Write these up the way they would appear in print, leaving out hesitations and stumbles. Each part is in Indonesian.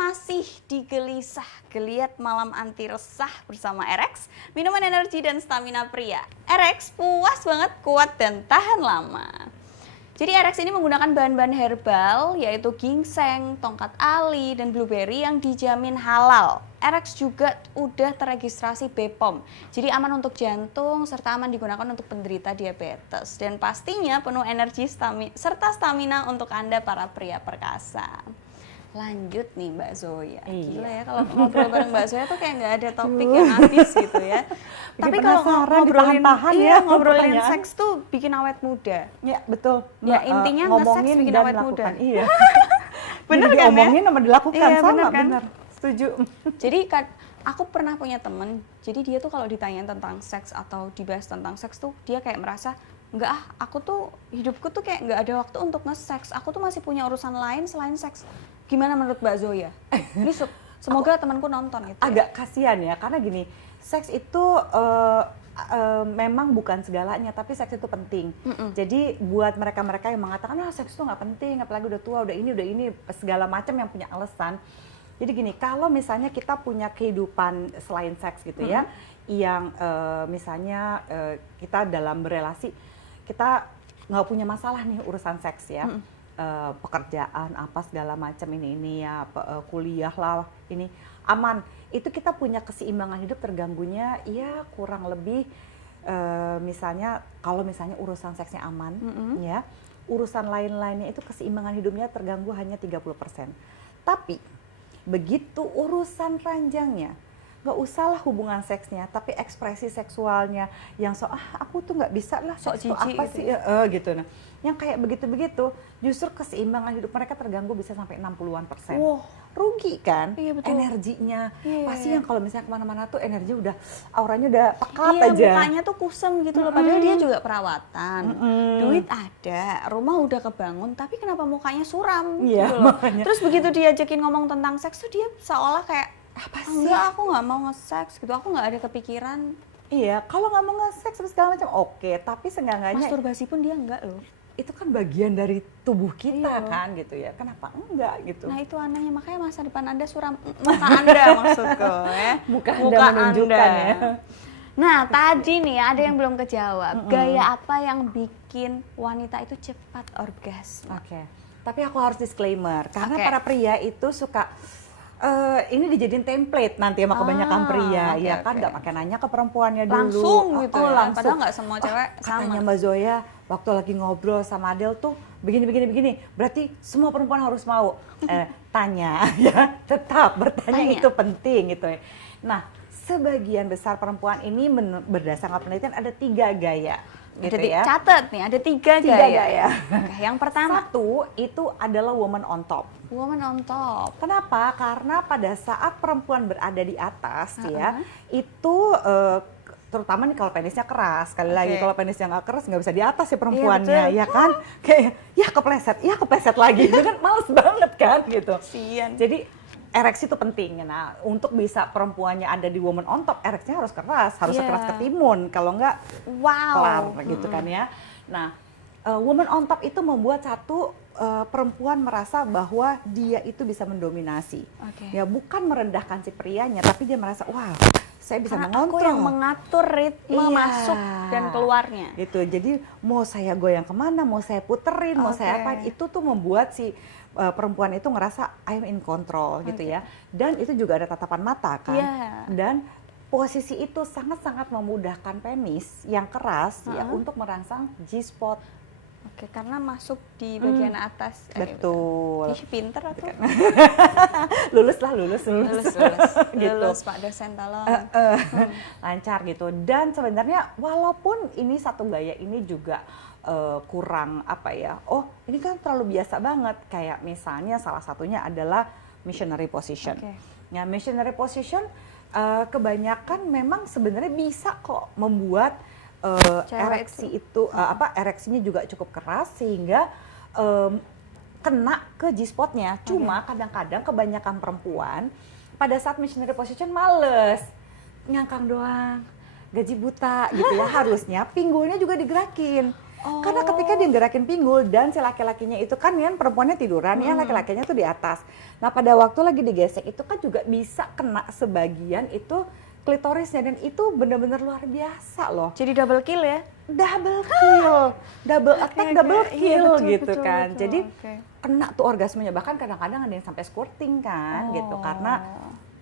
masih di Gelisah Geliat Malam Anti Resah bersama Erex, minuman energi dan stamina pria. Erex puas banget, kuat dan tahan lama. Jadi Erex ini menggunakan bahan-bahan herbal yaitu ginseng, tongkat ali, dan blueberry yang dijamin halal. Erex juga udah terregistrasi BPOM, jadi aman untuk jantung serta aman digunakan untuk penderita diabetes. Dan pastinya penuh energi serta stamina untuk Anda para pria perkasa. Lanjut nih Mbak Zoya, gila ya kalau ngobrol bareng Mbak Zoya tuh kayak nggak ada topik yang habis gitu ya. Tapi kalau ngobrolin seks tuh bikin awet muda. Ya betul. Ya intinya nge-seks bikin awet muda. Iya. Bener jadi kan diomongin sama dilakukan iya, sama, bener kan? bener. Setuju. Jadi aku pernah punya temen, jadi dia tuh kalau ditanyain tentang seks atau dibahas tentang seks tuh dia kayak merasa enggak aku tuh hidupku tuh kayak nggak ada waktu untuk nge-seks, aku tuh masih punya urusan lain selain seks. Gimana menurut Mbak Zoya? Ini semoga temanku nonton itu. Agak kasihan ya, karena gini, seks itu memang bukan segalanya, tapi seks itu penting. Jadi buat mereka-mereka yang mengatakan seks itu nggak penting, apalagi udah tua, udah ini segala macam yang punya alasan. Jadi gini, kalau misalnya kita punya kehidupan selain seks gitu ya, yang misalnya kita dalam berelasi, kita nggak punya masalah nih urusan seks ya. Pekerjaan apa segala macam ini ya, kuliah lah ini aman, itu kita punya keseimbangan hidup terganggunya ya kurang lebih misalnya kalau misalnya urusan seksnya aman ya, urusan lain-lainnya itu keseimbangan hidupnya terganggu hanya 30%. Tapi begitu urusan ranjangnya, nggak usahlah hubungan seksnya, tapi ekspresi seksualnya yang aku tuh nggak bisa lah, seks itu apa gitu. sih gitu. Nah, yang kayak begitu-begitu justru keseimbangan hidup mereka terganggu bisa sampai 60-an%. Wow. Rugi kan? Iya, betul. Energinya. Iya, Pasti iya. yang kalau misalnya kemana-mana tuh energi udah, auranya udah pekat Iya, aja. mukanya tuh kusem gitu loh, padahal dia juga perawatan. Duit ada, rumah udah kebangun, tapi kenapa mukanya suram Iya, gitu loh. makanya. Terus begitu diajakin ngomong tentang seks tuh dia seolah kayak Apa sih? enggak, aku nggak mau nge-seks gitu, aku nggak ada kepikiran. Iya, kalau nggak mau nge-seks segala macam oke, tapi seenggaknya Masturbasi pun dia enggak loh. itu kan bagian dari tubuh kita Iya. kan gitu ya. Kenapa enggak gitu? Nah itu anehnya, makanya masa depan Anda suram. Muka Anda maksudku ya. Muka Anda menunjukkan ya. Nah tadi nih ada yang belum kejawab. Gaya apa yang bikin wanita itu cepat orgasme? Oke. Tapi aku harus disclaimer karena Oke. para pria itu suka ini dijadiin template nanti sama kebanyakan pria, oke, ya kan oke. nggak pakai nanya ke perempuannya dulu. Langsung gitu ya, langsung. padahal nggak semua cewek Katanya sama. Mbak Zoya waktu lagi ngobrol sama Adel tuh begini, berarti semua perempuan harus mau. Tanya ya, tetap bertanya Tanya. itu penting gitu ya. Nah, sebagian besar perempuan ini berdasarkan penelitian ada 3 gaya. Gitu ya. Catat nih, ada 3 Tiga gaya. gaya. Oke, yang pertama, Satu itu adalah woman on top. woman on top. Kenapa? Karena pada saat perempuan berada di atas ya, itu terutama nih kalau penisnya keras, sekali lagi kalau penisnya nggak keras nggak bisa di atas ya perempuannya, betul. ya kan? Kayak ya kepleset lagi, itu kan males banget kan gitu. Sian. Jadi ereksi itu penting. Nah, untuk bisa perempuannya ada di woman on top, ereksinya harus keras, harus Iya. keras ketimun. Kalau nggak kelar Wow. gitu kan ya. Nah, woman on top itu membuat satu perempuan merasa bahwa dia itu bisa mendominasi. Oke. Ya bukan merendahkan si prianya, tapi dia merasa wah saya bisa Karena aku mengontrol. yang mengatur ritme Iya. masuk dan keluarnya. Gitu. Jadi mau saya goyang kemana, mau saya puterin, mau saya Oke. apa, itu tuh membuat si perempuan itu ngerasa I'm in control gitu ya. Dan itu juga ada tatapan mata kan. Iya. Dan posisi itu sangat-sangat memudahkan penis yang keras ya untuk merangsang G-spot. Oke, karena masuk di bagian atas. Betul. Ih, pinter aku. Lulus. Gitu. Lulus Pak dosen tolong. Lancar gitu. Dan sebenarnya walaupun ini satu gaya ini juga kurang apa ya, ini kan terlalu biasa banget, kayak misalnya salah satunya adalah missionary position. Oke. Ya, missionary position kebanyakan memang sebenarnya bisa kok membuat Cewek ereksi itu ereksinya juga cukup keras sehingga kena ke G-spotnya. Cuma kadang-kadang kebanyakan perempuan pada saat missionary position males, ngangkang doang, gaji buta gitu ya. Harusnya pinggulnya juga digerakin. Karena ketika dia gerakin pinggul dan si laki-lakinya itu kan perempuannya tiduran ya, laki-lakinya tuh di atas. Nah pada waktu lagi digesek itu kan juga bisa kena sebagian itu klitorisnya, dan itu benar-benar luar biasa loh. Jadi double kill ya? Double kill, double attack, double Iya, kill betul, gitu betul, kan. betul. Jadi Oke. kena tuh orgasmenya, bahkan kadang-kadang ada yang sampai squirting kan gitu, karena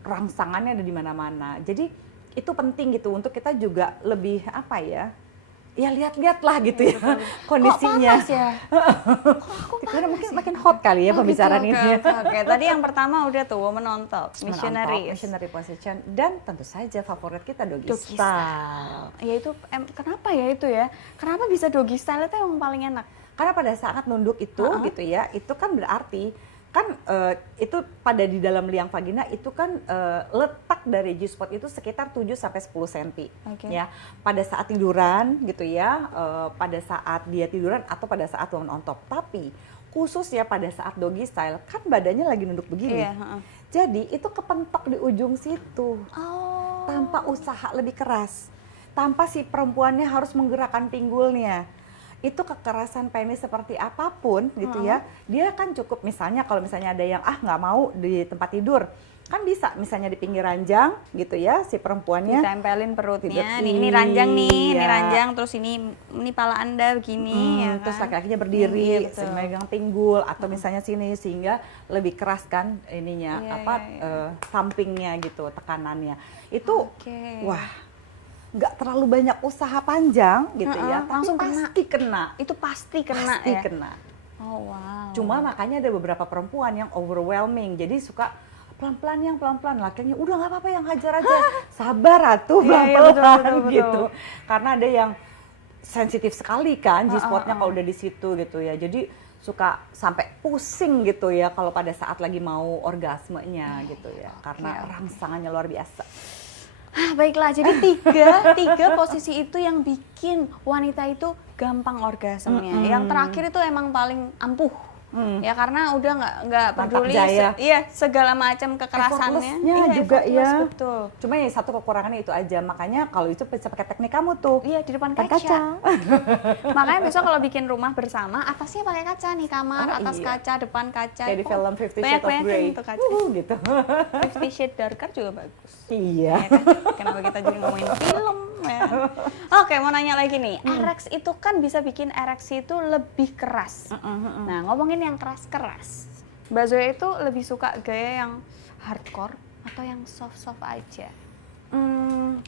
rangsangannya ada di mana-mana. Jadi itu penting gitu untuk kita juga lebih apa ya lihat-lihat lah gitu ya kondisinya. Kok panas ya? Karena mungkin makin hot kali ya pembicaraan gitu, ini. Oke. Tadi yang pertama udah tuh woman on top, missionary. Missionary position, dan tentu saja favorit kita doggy Doggy style. Ya itu kenapa ya itu ya? Kenapa bisa doggy style itu yang paling enak? Karena pada saat nunduk itu gitu ya, itu kan berarti kan itu pada di dalam liang vagina itu kan letak dari G-spot itu sekitar 7 sampai 10 cm. Oke. Ya. Pada saat tiduran gitu ya, pada saat dia tiduran atau pada saat woman on top. Tapi khusus ya pada saat doggy style kan badannya lagi nunduk begini. Iya, Jadi itu kepentok di ujung situ. Oh. Tanpa usaha lebih keras. Tanpa si perempuannya harus menggerakkan pinggulnya. Itu kekerasan penis seperti apapun gitu ya, dia kan cukup misalnya kalau misalnya ada yang nggak mau di tempat tidur, kan bisa misalnya di pinggir ranjang gitu ya si perempuannya Ditempelin perutnya, Tidur. nih ini ranjang nih, ini Iya. ranjang, terus ini pala anda begini ya kan? terus laki-lakinya berdiri Iya, betul. megang pinggul atau misalnya sini sehingga lebih keras kan ininya Iya, sampingnya gitu, tekanannya itu. Oke. Wah, nggak terlalu banyak usaha panjang gitu ya, tapi langsung pasti kena. Itu pasti kena Pasti ya? kena. Oh wow. Cuma makanya ada beberapa perempuan yang overwhelming, jadi suka pelan-pelan, lakinya udah nggak apa-apa, yang hajar aja, sabar atuh, Iya, iya, pelan-pelan betul. gitu. Karena ada yang sensitif sekali kan, G-spotnya kalau udah di situ gitu ya, jadi suka sampai pusing gitu ya kalau pada saat lagi mau orgasmenya gitu ya, karena rangsangannya luar biasa. Baiklah, jadi tiga posisi itu yang bikin wanita itu gampang orgasmenya. Yang terakhir itu emang paling ampuh. Ya karena udah nggak Mantap peduli jaya. segala macam kekerasannya. Effortless-nya juga effortless, ya. Betul. Cuma ya satu kekurangannya itu aja, makanya kalau itu bisa pakai teknik kamu tuh. Iya, di depan Pakai kaca. Makanya besok kalau bikin rumah bersama, atasnya pakai kaca nih, kamar, Oh, atas iya. kaca, depan kaca. Kayak di film 50 Shades of Banyak-banyakin Grey. itu kaca. Gitu. 50 Shades Darker juga bagus. Iya. Ya kan? Kenapa kita jadi ngomongin film ya? Oke, mau nanya lagi nih. Ereksi itu kan bisa bikin ereksi itu lebih keras. Nah, ngomongin yang keras-keras. Mbak Zoya itu lebih suka gaya yang hardcore atau yang soft-soft aja?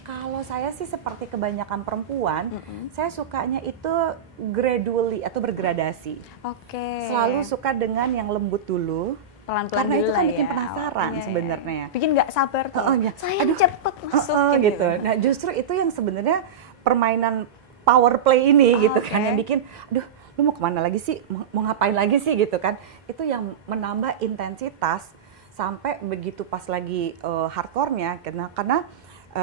Kalau saya sih seperti kebanyakan perempuan, saya sukanya itu gradually atau bergradasi. Oke. Selalu suka dengan yang lembut dulu. Pelan-pelan Karena itu dulu kan lah bikin ya. penasaran Iya, sebenarnya. iya. Bikin nggak sabar tuh. Iya. Sayang cepet masuk Gitu. Nah justru itu yang sebenarnya permainan power play ini gitu kan, Oke. yang bikin, aduh lu mau kemana lagi sih, mau ngapain lagi sih gitu kan. Itu yang menambah intensitas sampai begitu pas lagi hardcore-nya, karena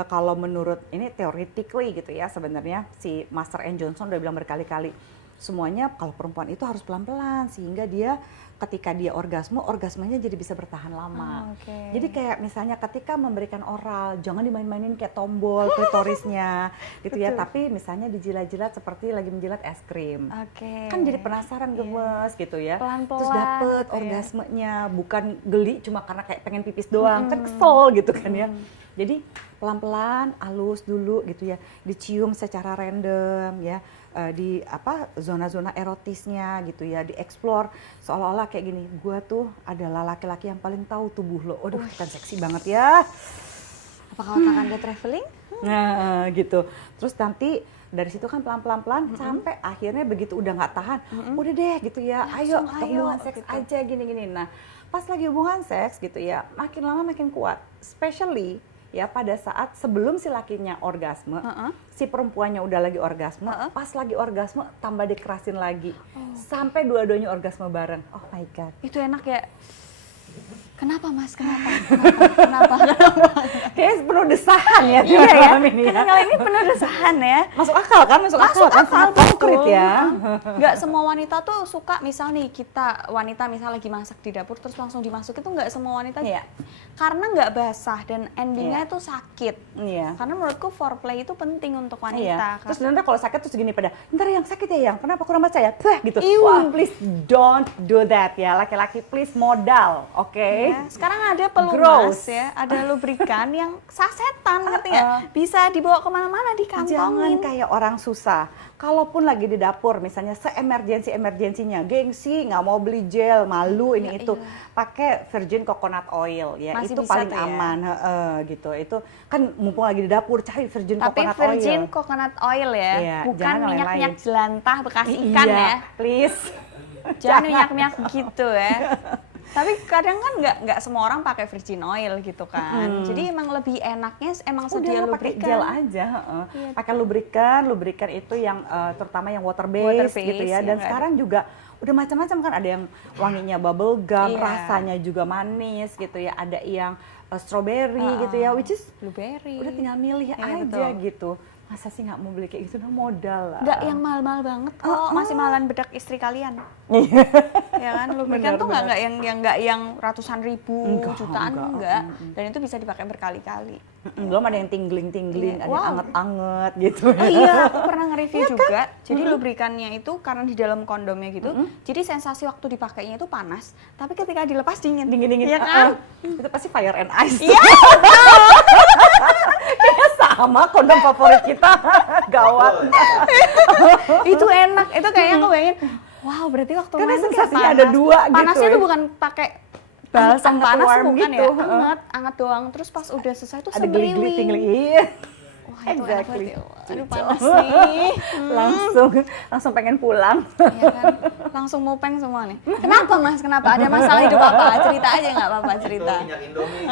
kalau menurut ini theoretically gitu ya, sebenarnya si Master N. Johnson udah bilang berkali-kali, semuanya kalau perempuan itu harus pelan-pelan sehingga dia ketika dia orgasmenya jadi bisa bertahan lama. Oke. Jadi kayak misalnya ketika memberikan oral, jangan dimain-mainin kayak tombol klitorisnya gitu ya, tapi misalnya dijilat-jilat seperti lagi menjilat es krim. Oke. Kan jadi penasaran, gemes gitu ya. Pelan-pelan Terus dapet gitu ya. orgasmenya, bukan geli cuma karena kayak pengen pipis doang, kan kesel gitu kan ya. Jadi pelan-pelan, halus dulu gitu ya, dicium secara random ya, di zona-zona erotisnya gitu ya, dieksplor seolah-olah kayak gini, gua tuh adalah laki-laki yang paling tahu tubuh lo. Aduh, kan seksi banget ya. Apakah otak Anda traveling? Nah, gitu. Terus nanti dari situ kan pelan-pelan sampai akhirnya begitu udah nggak tahan, udah deh gitu ya, ayo Langsung ke ayo, hubungan seks gitu. aja gini-gini. Nah, pas lagi hubungan seks gitu ya, makin lama makin kuat. Especially ya pada saat sebelum si lakinya orgasme, si perempuannya udah lagi orgasme, pas lagi orgasme tambah dikerasin lagi. Sampai dua-duanya orgasme bareng. Oh my god. Itu enak ya. Kenapa Mas? Kenapa? Kayaknya penuh desahan ya. Iya ya, malam ini karena kali ini penuh desahan ya. Masuk akal kan? Masuk akal kan? Sangat konkret ya. Nggak semua wanita tuh suka, misal nih kita wanita misal lagi masak di dapur terus langsung dimasuk, itu nggak semua wanita. Iya. Karena nggak basah dan endingnya Iya. itu sakit. Iya. Karena menurutku foreplay itu penting untuk wanita. Iya. Kan? Terus nanti kalau sakit terus gini pada, ntar yang sakit ya yang, kenapa kurang baca ya? Tuh gitu. Iu. Wah, please don't do that ya. Laki-laki please modal, oke? Ya, sekarang ada pelumas Gross. ya, ada lubrikan yang sasetan, ngerti nggak? Bisa dibawa kemana-mana, Jangan dikantongin. kayak orang susah. Kalaupun lagi di dapur, misalnya se-emergency-emergensinya, gengsi, nggak mau beli gel, malu ini Ya, itu, iya. pakai virgin coconut oil ya, Masih itu bisa paling tuh ya. aman, gitu. Itu kan mumpung lagi di dapur, cari virgin Tapi coconut virgin oil. coconut oil ya, Iya, bukan jangan yang minyak-minyak lain-lain. jelantah bekas ikan Iya, ya. please. Jangan minyak-minyak gitu ya. Tapi kadang kan nggak semua orang pakai virgin oil gitu kan. Jadi emang lebih enaknya emang sedia Udah pakai gel lubrikan. aja, Iya. pakai lubrikan itu yang terutama yang water Water based gitu ya. based, Dan ya, sekarang juga udah macam-macam kan, ada yang wanginya bubble gum, Iya. rasanya juga manis gitu ya. Ada yang strawberry gitu ya, which is Blueberry. udah tinggal milih Iya, aja betul. gitu. Masa sih nggak mau beli kayak gitu, udah modal lah. Nggak yang mahal-mahal banget kok, masih mahalan bedak istri kalian. Ya kan, lubrikan Benar, tuh nggak benar. nggak yang ratusan ribu, Enggak, jutaan enggak. enggak. Dan itu bisa dipakai berkali-kali. Belum ada yang tingling-tingling, Iya. ada yang Wow. anget-anget gitu. Oh iya, aku pernah nge-review juga. Jadi lubrikannya itu karena di dalam kondomnya gitu, jadi sensasi waktu dipakainya itu panas, tapi ketika dilepas dingin. Dingin-dingin. Iya kan? Itu pasti fire and ice. Iya. Kayaknya sama kondom favorit kita. Gawat. Itu enak. Itu kayaknya aku bayangin, wow, berarti waktu Karena main tuh kayak sensasinya panas. ada dua gitu Panasnya ya. tuh bukan pakai Balsam anget atau panas warm bukan gitu. ya, anget doang. Terus pas udah selesai tuh Ada geli-geli, semriwing. tingling. Iya. Wah, itu enak Exactly. banget ya. Aduh, panas nih. Langsung pengen pulang. Iya kan, langsung mupeng semua nih. Kenapa Mas? Kenapa? Ada masalah hidup apa? Cerita aja nggak apa-apa, cerita. Minyak Indomie.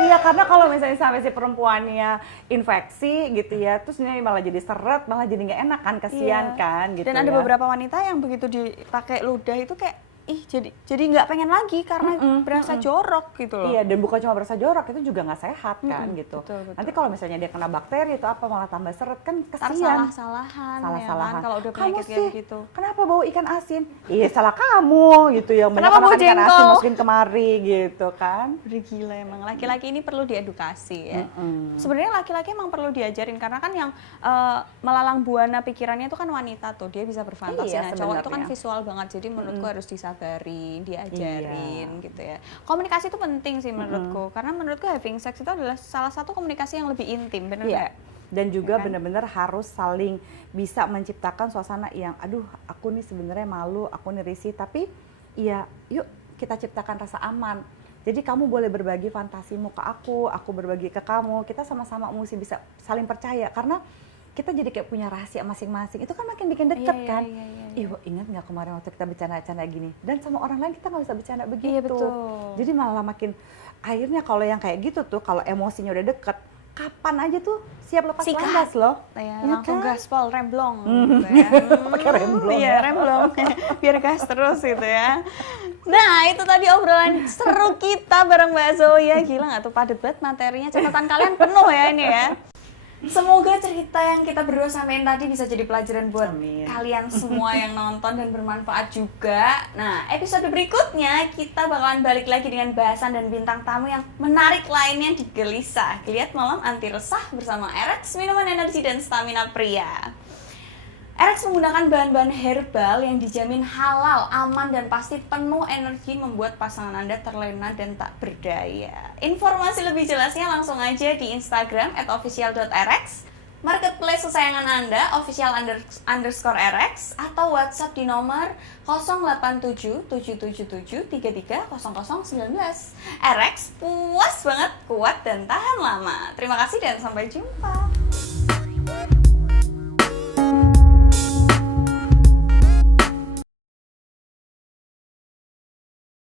Iya, karena kalau misalnya sampai si perempuannya infeksi gitu ya, terus ini malah jadi seret, malah jadi nggak enak kan, kasihan Iya. kan gitu. Dan ada ya. beberapa wanita yang begitu dipakai ludah itu kayak jadi nggak pengen lagi karena berasa jorok gitu loh. Iya, dan bukan cuma berasa jorok, itu juga nggak sehat kan gitu. betul. Nanti kalau misalnya dia kena bakteri itu apa malah tambah seret kan, Ntar kasihan. salah-salahan Salah-salahan. ya kan kalau udah Kamu penyakit kayak sih, gitu. kenapa bawa ikan asin? Iya, salah kamu gitu ya. Kenapa bawa Makan ikan asin jengkol? masukin kemari gitu kan. Udah gila emang, laki-laki ini perlu diedukasi ya. Sebenarnya laki-laki emang perlu diajarin karena kan yang melalang buana pikirannya itu kan wanita tuh, dia bisa berfantasi. Iya, Nah, cowok itu kan sebenarnya. visual banget, jadi menurutku harus disabarin, diajarin Iya. gitu ya. Komunikasi itu penting sih menurutku, karena menurutku having sex itu adalah salah satu komunikasi yang lebih intim, bener Iya. nggak? Dan juga Ya kan? benar-benar harus saling bisa menciptakan suasana yang, aduh aku nih sebenarnya malu, aku nih risih, tapi ya yuk kita ciptakan rasa aman. Jadi kamu boleh berbagi fantasimu ke aku berbagi ke kamu, kita sama-sama mesti bisa saling percaya, karena kita jadi kayak punya rahasia masing-masing, itu kan makin bikin deket Iya, kan. iya, iya, Ih, wah, ingat nggak kemarin waktu kita bercanda-canda gini, dan sama orang lain kita nggak bisa bercanda begitu. Iya, betul. Jadi malah makin, akhirnya kalau yang kayak gitu tuh, kalau emosinya udah deket, kapan aja tuh siap lepas Sikat. landas loh. Ya, Iya langsung kan? gaspol, remblong gitu ya. Pakai remblong Iya, ya. remblong. Biar gas terus gitu ya. Nah, itu tadi obrolan seru kita bareng Mbak Zoya. Gila nggak tuh, padet banget materinya. Catatan kalian penuh ya ini ya. Semoga cerita yang kita berdua sampaikan tadi bisa jadi pelajaran buat Amin. kalian semua yang nonton dan bermanfaat juga. Nah, episode berikutnya kita bakalan balik lagi dengan bahasan dan bintang tamu yang menarik lainnya di Gelisah. Geliat Malam Anti Resah bersama Erex, minuman energi dan stamina pria. Erex menggunakan bahan-bahan herbal yang dijamin halal, aman, dan pasti penuh energi membuat pasangan Anda terlena dan tak berdaya. Informasi lebih jelasnya langsung aja di Instagram @official.erex, marketplace kesayangan Anda, official_erex, atau WhatsApp di nomor 087 777 330019. Erex, puas banget, kuat, dan tahan lama. Terima kasih dan sampai jumpa.